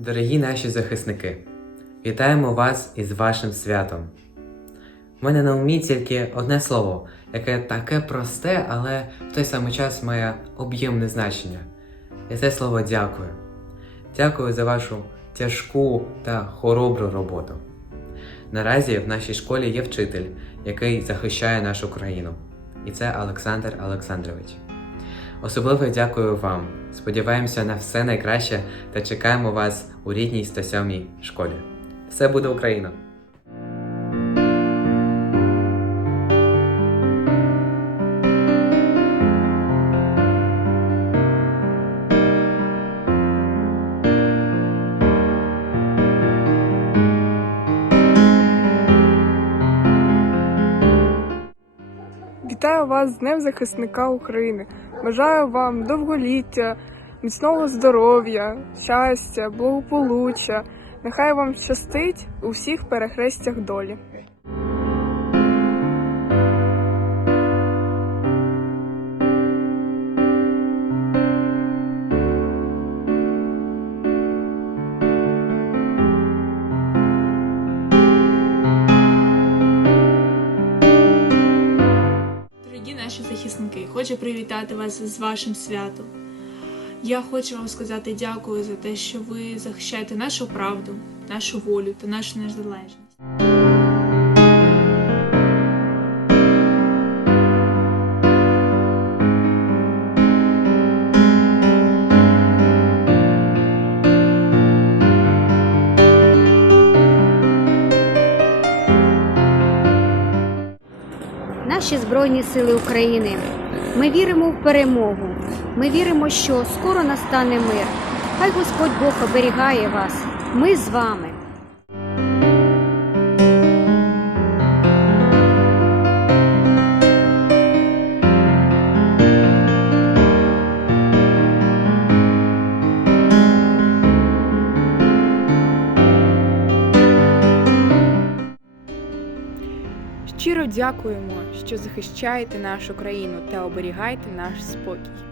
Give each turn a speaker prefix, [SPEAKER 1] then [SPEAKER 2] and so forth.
[SPEAKER 1] Дорогі наші захисники, вітаємо вас із вашим святом. У мене на умі тільки одне слово, яке таке просте, але в той самий час має об'ємне значення. І це слово дякую. Дякую за вашу тяжку та хоробру роботу. Наразі в нашій школі є вчитель, який захищає нашу країну. І це Олександр Олександрович. Особливо дякую вам. Сподіваємося на все найкраще та чекаємо вас у рідній 107 школі. Все буде Україна!
[SPEAKER 2] Вітаю вас з Днем захисника України. Бажаю вам довголіття, міцного здоров'я, щастя, благополуччя. Нехай вам щастить у всіх перехрестях долі.
[SPEAKER 3] Наші захисники, хочу привітати вас з вашим святом. Я хочу вам сказати дякую за те, що ви захищаєте нашу правду, нашу волю та нашу незалежність.
[SPEAKER 4] Наші Збройні Сили України. Ми віримо в перемогу. Ми віримо, що скоро настане мир. Хай Господь Бог оберігає вас. Ми з вами.
[SPEAKER 5] Щиро дякуємо, що захищаєте нашу країну та оберігаєте наш спокій.